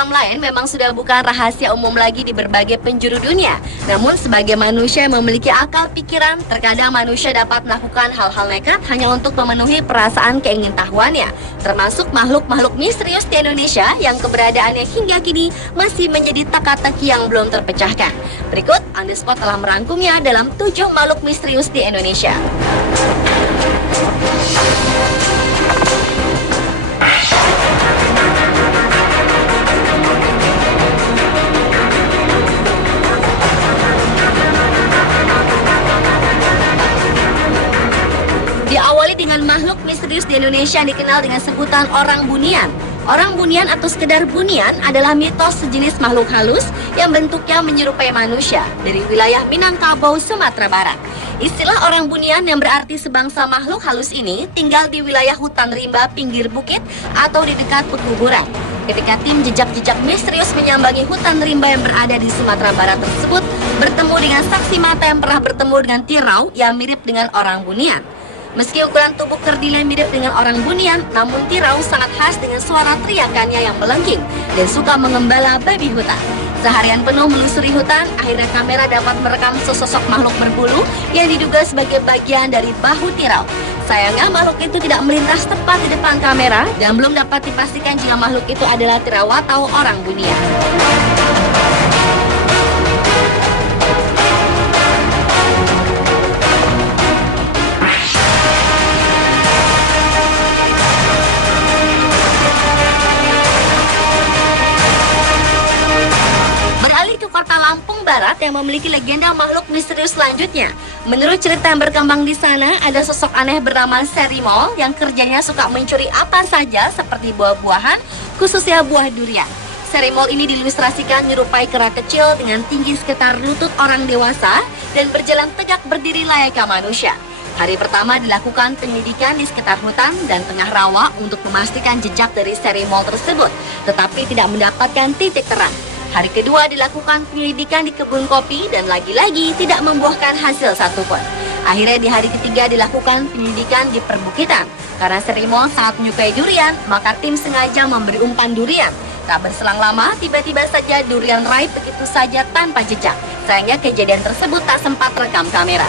alam lain memang sudah bukan rahasia umum lagi di berbagai penjuru dunia. Namun sebagai manusia yang memiliki akal pikiran, terkadang manusia dapat melakukan hal-hal nekat hanya untuk memenuhi perasaan keingintahuannya. Termasuk makhluk-makhluk misterius di Indonesia yang keberadaannya hingga kini masih menjadi teka-teki yang belum terpecahkan. Berikut On The Spot telah merangkumnya dalam 7 makhluk misterius di Indonesia. Diawali dengan makhluk misterius di Indonesia yang dikenal dengan sebutan orang bunian. Orang bunian atau sekedar bunian adalah mitos sejenis makhluk halus yang bentuknya menyerupai manusia dari wilayah Minangkabau, Sumatera Barat. Istilah orang bunian yang berarti sebangsa makhluk halus ini tinggal di wilayah hutan rimba pinggir bukit atau di dekat pekuburan. Ketika tim jejak-jejak misterius menyambangi hutan rimba yang berada di Sumatera Barat tersebut, bertemu dengan saksi mata yang pernah bertemu dengan tirau yang mirip dengan orang bunian. Meski ukuran tubuh kerdilnya mirip dengan orang bunian, namun tirau sangat khas dengan suara teriakannya yang melengking dan suka mengembala babi hutan. Seharian penuh melusuri hutan, akhirnya kamera dapat merekam sesosok makhluk berbulu yang diduga sebagai bagian dari bahu tirau. Sayangnya makhluk itu tidak melintas tepat di depan kamera dan belum dapat dipastikan jika makhluk itu adalah tirau atau orang bunian. Lampung Barat yang memiliki legenda makhluk misterius selanjutnya. Menurut cerita yang berkembang di sana, ada sosok aneh bernama Serimol yang kerjanya suka mencuri apa saja seperti buah-buahan, khususnya buah durian. Serimol ini diilustrasikan menyerupai kera kecil dengan tinggi sekitar lutut orang dewasa dan berjalan tegak berdiri layaknya manusia. Hari pertama dilakukan penyelidikan di sekitar hutan dan tengah rawa untuk memastikan jejak dari Serimol tersebut, tetapi tidak mendapatkan titik terang. Hari kedua dilakukan penyelidikan di kebun kopi dan lagi-lagi tidak membuahkan hasil satupun. Akhirnya di hari ketiga dilakukan penyelidikan di perbukitan. Karena Serimol sangat menyukai durian, maka tim sengaja memberi umpan durian. Tak berselang lama, tiba-tiba saja durian raib begitu saja tanpa jejak. Sayangnya kejadian tersebut tak sempat rekam kamera.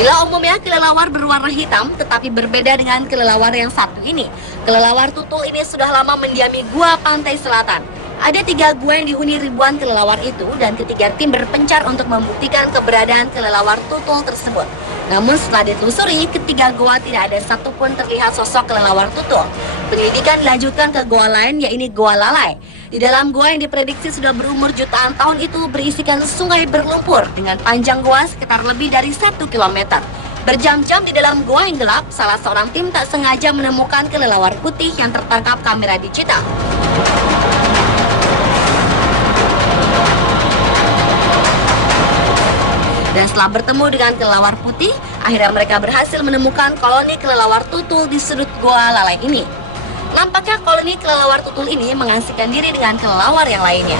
Bila umumnya kelelawar berwarna hitam, tetapi berbeda dengan kelelawar yang satu ini. Kelelawar tutul ini sudah lama mendiami gua pantai selatan. Ada 3 gua yang dihuni ribuan kelelawar itu dan ketiga tim berpencar untuk membuktikan keberadaan kelelawar tutul tersebut. Namun setelah ditelusuri, ketiga gua tidak ada satupun terlihat sosok kelelawar tutul. Penyelidikan dilanjutkan ke gua lain, yaitu Gua Lalai. Di dalam gua yang diprediksi sudah berumur jutaan tahun itu berisikan sungai berlumpur dengan panjang gua sekitar lebih dari 1 km. Berjam-jam di dalam gua yang gelap, salah seorang tim tak sengaja menemukan kelelawar putih yang tertangkap kamera digital. Dan setelah bertemu dengan kelelawar putih, akhirnya mereka berhasil menemukan koloni kelelawar tutul di sudut Gua Lalai ini. Nampaknya koloni kelelawar tutul ini mengasingkan diri dengan kelelawar yang lainnya.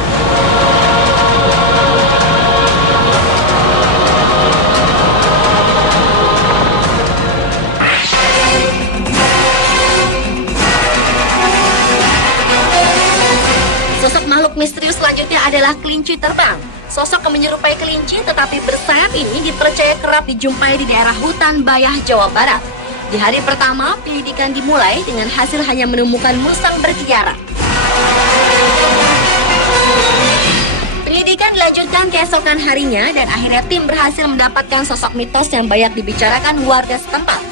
Sosok makhluk misterius selanjutnya adalah kelinci terbang. Sosok yang menyerupai kelinci tetapi bersayap ini dipercaya kerap dijumpai di daerah hutan Bayah, Jawa Barat. Di hari pertama, penyelidikan dimulai dengan hasil hanya menemukan musang berkeliaran. Penyelidikan dilanjutkan keesokan harinya dan akhirnya tim berhasil mendapatkan sosok mitos yang banyak dibicarakan warga setempat.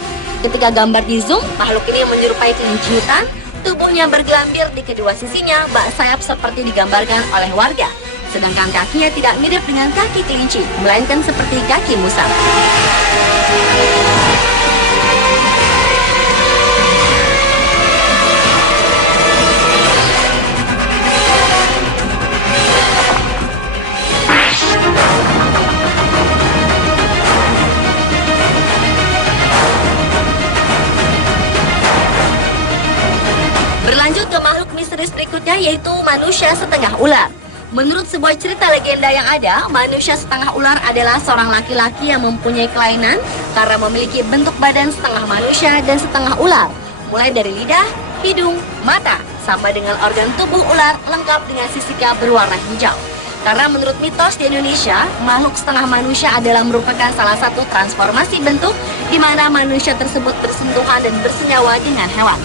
Ketika gambar di zoom, makhluk ini menyerupai kelinci hutan, tubuhnya bergelambir di kedua sisinya, bak sayap seperti digambarkan oleh warga. Sedangkan kakinya tidak mirip dengan kaki kelinci, melainkan seperti kaki musang. Berlanjut ke makhluk misterius berikutnya yaitu manusia setengah ular. Menurut sebuah cerita legenda yang ada, manusia setengah ular adalah seorang laki-laki yang mempunyai kelainan karena memiliki bentuk badan setengah manusia dan setengah ular, mulai dari lidah, hidung, mata, sama dengan organ tubuh ular lengkap dengan sisika berwarna hijau. Karena menurut mitos di Indonesia, makhluk setengah manusia adalah merupakan salah satu transformasi bentuk di mana manusia tersebut bersentuhan dan bersenyawa dengan hewan.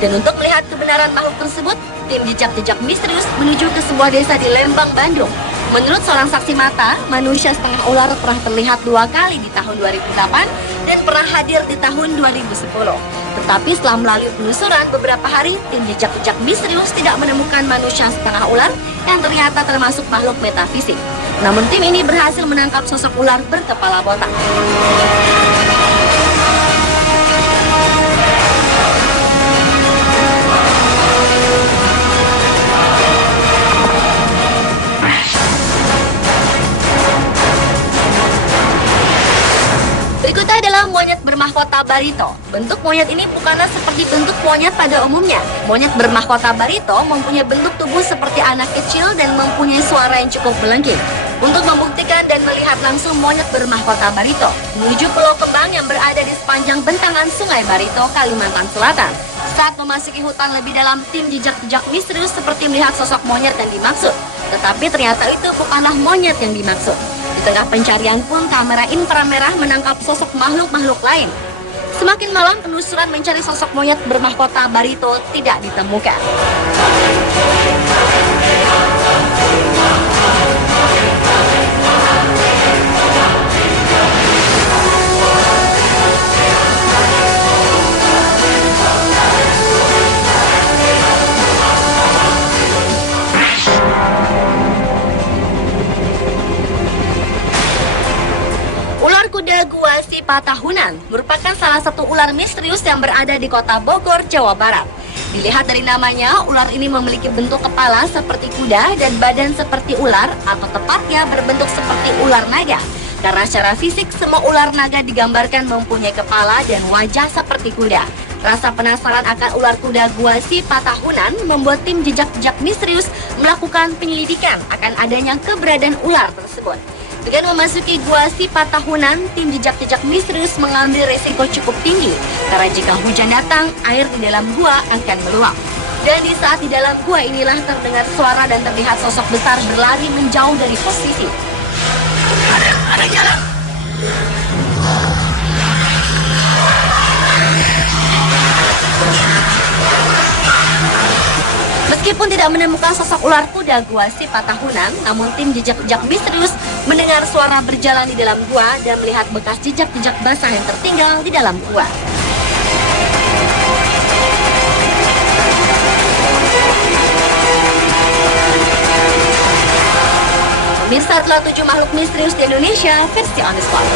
Dan untuk melihat kebenaran makhluk tersebut, tim jejak-jejak misterius menuju ke sebuah desa di Lembang, Bandung. Menurut seorang saksi mata, manusia setengah ular pernah terlihat 2 kali di tahun 2008 dan pernah hadir di tahun 2010. Tetapi setelah melalui penelusuran beberapa hari, tim jejak-jejak misterius tidak menemukan manusia setengah ular yang ternyata termasuk makhluk metafisik. Namun tim ini berhasil menangkap sosok ular berkepala botak. Berikutnya adalah monyet bermahkota barito. Bentuk monyet ini bukanlah seperti bentuk monyet pada umumnya. Monyet bermahkota barito mempunyai bentuk tubuh seperti anak kecil dan mempunyai suara yang cukup melengking. Untuk membuktikan dan melihat langsung monyet bermahkota barito, menuju Pulau Kembang yang berada di sepanjang bentangan Sungai Barito, Kalimantan Selatan. Saat memasuki hutan lebih dalam, tim jejak-jejak misterius seperti melihat sosok monyet yang dimaksud. Tetapi ternyata itu bukanlah monyet yang dimaksud. Di tengah pencarian pun kamera inframerah menangkap sosok makhluk-makhluk lain. Semakin malam penelusuran mencari sosok monyet bermahkota barito tidak ditemukan. Ular kuda gua Sipa tahunan merupakan salah satu ular misterius yang berada di kota Bogor, Jawa Barat. Dilihat dari namanya, ular ini memiliki bentuk kepala seperti kuda dan badan seperti ular, atau tepatnya berbentuk seperti ular naga. Karena secara fisik, semua ular naga digambarkan mempunyai kepala dan wajah seperti kuda. Rasa penasaran akan ular kuda gua Sipa tahunan membuat tim jejak-jejak misterius melakukan penyelidikan akan adanya keberadaan ular tersebut. Dengan memasuki gua Sipa tahunan, tim jejak-jejak misterius mengambil resiko cukup tinggi karena jika hujan datang, air di dalam gua akan meluap. Dan di saat di dalam gua inilah terdengar suara dan terlihat sosok besar berlari menjauh dari posisi. Ada jalan. Meskipun tidak menemukan sosok ular kuda gua Sipa tahunan, namun tim jejak-jejak misterius mendengar suara berjalan di dalam gua dan melihat bekas jejak-jejak basah yang tertinggal di dalam gua. Pemirsa, telah 7 makhluk misterius di Indonesia versi on the spot.